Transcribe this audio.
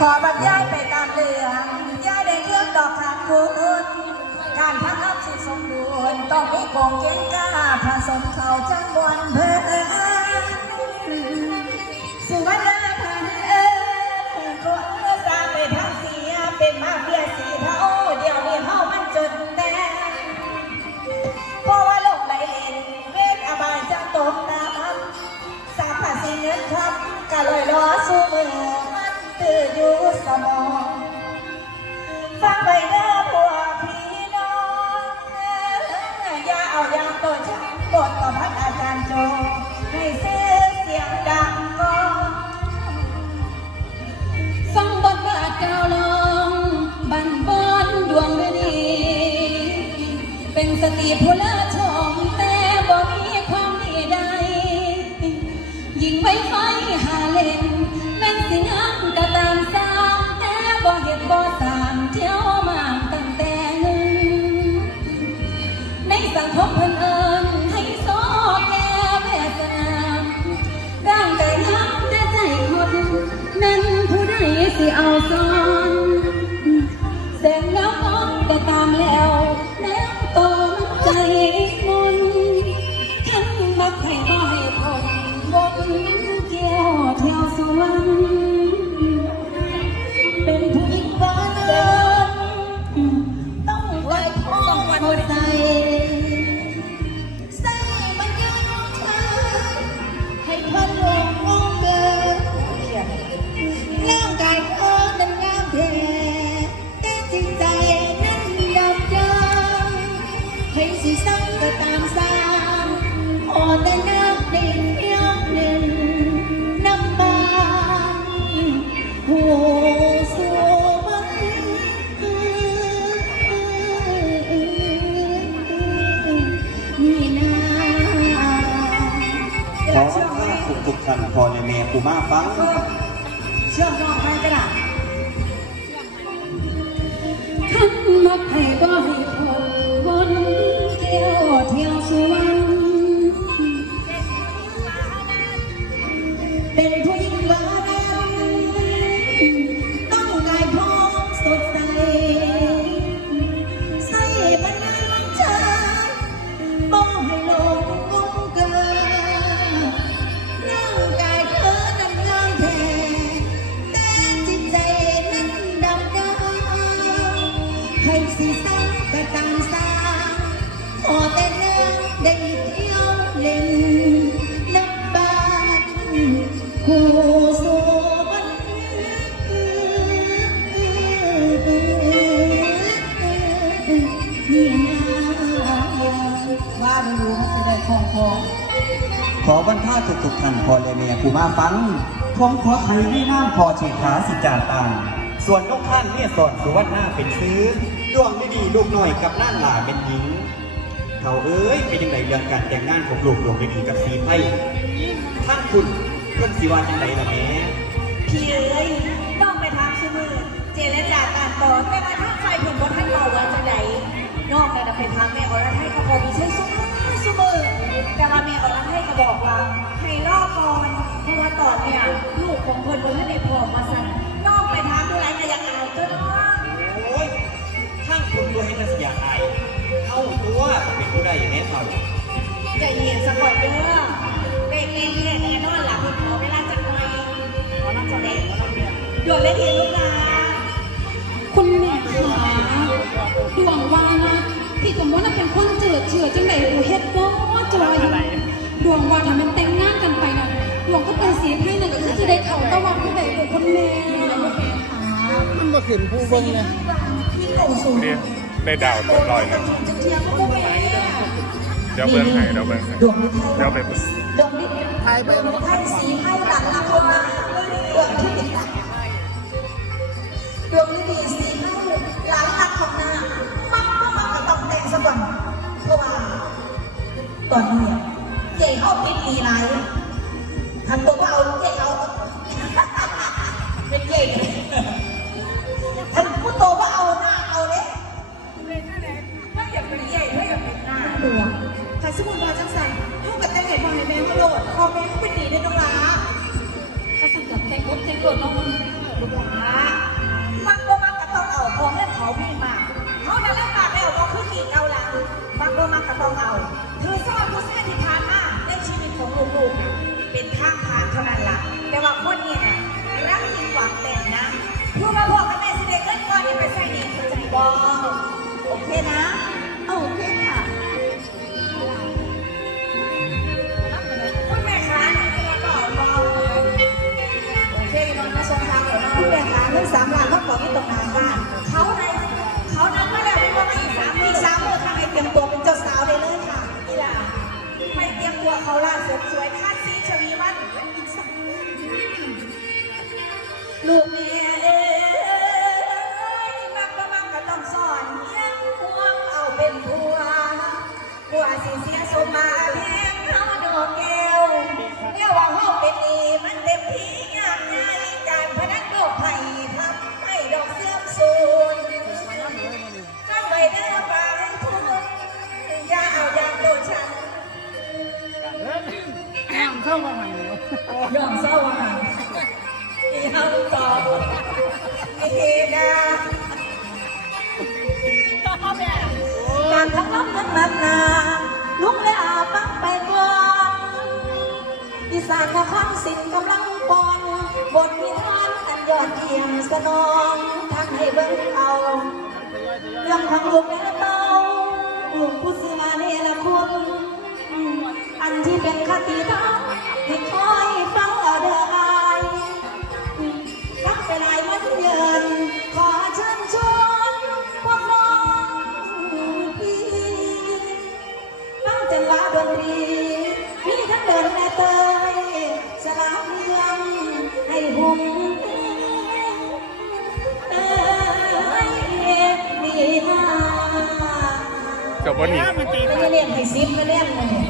ขอบรรยายไปตามเรื่องย่าได้เรื่องดอกทานคุณการพักอัพสุดสมบูรณ์ต้องมีกองเก่งกล้าผสมเข่าจังบวนเพื่อ สิเอาซ้อ ทุกท่านพอและแม่ปูมาฟังเชื่อมน้องไปก็ได้ขันมักให้บ่ให้ นี่นาว่าไม่รู้มันจะได้ของของขอบรรพาทุกทุกท่านพอและแม่ปูมาฟังผมขอใครได้น้ำพอเฉดขาสิจาตางส่วนลูกท่านเนี่ยสอนสุวรรณหน้าเป็นซื้อดวงไม่ดีลูกหน่อยกับน่านหลาเป็นหญิงเขาเอ้ยเป็นยังไงเรื่องการแต่งงานของลูกดวงไม่ดีกับสีไพ่ท่านคุณเพื่อนสิว่าจังไดล่ะแม่พี่เอ้ยต้องไปทางชื่อมือเจรจาการต่อแต่ว่าถ้าน นอกจากจะไปทางแม่อรไทยเขาบอกมีใช่ซุ้มมือซุ้มือแต่ว่าแม่อรไทยก็บอกว่าให้รอก่อนเพราะว่าตอนเนี่ยลูกของเพิ่นบนท่านได้พอมาสั่นนอกไปทางดูไรก็ยังอายตัวเนาะโอ้ยท่านคุณตัวให้ทัศยาอายเข้าตัวเป็นผู้ใดแม่เท่าใจเย็นสักก่อนเด้อเด็กเองเนี่ยแน่นอนหลับพี่ขอเวลาจักหน่อยขอน้ำจะเด็กหยดเล่นเองลูกนะคุณแม่ สมมติว่าเป็นคนเจือเจือจังไดหูเฮ็ดบ่จอยดวงว่าถ้ามันแต่งงานกันไปนะดวงก็เป็นสีไพ่นั่นก็คือจะได้เขาตะวันก็ได้ลูกคุณแม่มันมาขึ้นผู้เบิ่งนะพี่โกสูงเรียกได้ดาวต้นลอยนะจะเทียบกับแม่เดี๋ยวเบิ้งให้เดี๋ยวเบิ้งให้ดวงฤทัยเดี๋ยวไปเบิ้งดวงฤทัยทายไปดวงฤทัยสีให้หลัง ตอนนี้เจ๊เขาปิดมีไรทันตัวว่าเอาเจ๊เอาเป็นเจ๊ทันผู้โตว่าเอาหน้าเอาเลยถ้าอยากเป็นเจ๊ถ้าอยากเป็นหน้าหลวงถ้าสมมติว่าจังสันเท่ากับแต่งเหตุผลให้แม่เขาโหลดพอแม่เขาเป็นหนีได้ตรงล้าถ้าสั่งกับแต่งรถแต่งรถเนาะ ข้างทางเท่านั้นล่ะ แต่ว่าคนนี้น่ะรักจริงหวังแต่งนะพูดมาบอกกับแม่สิเด็กเกินก่อนที่ไปใส่ด็กเข้าใจบ่โอเคนะ สิเสียสมมาแพงเฮาดอกแก้วเนี่ยว่าเฮาเป็นนี่มันเต็มที่ยากง่ายการพนันโลกไผ่ทำให้ดอกเสื่อมสูญจำไว้เด้อปางทุนอย่าเอาอย่างโดนฉันห้ามเข้ามาหันเดียวยอมเศร้าอะอีเฮาตอบไอ้เฮดาการทั้งน้ำทั้งนั้นนา สานนครสินกำลังปอนบทนิทานอันยอดเยี่ยมสนองทางให้เบิ่งเอาเรื่องของลูกแม่เต้าลูกผู้ซื้อมาเนรคุณอันที่เป็นคติธรรมให้คอยฟังเอาเด้อ กับวันนี้มันตีไม่ขาได้ดเล่นให้ซิปก็เล่นเลย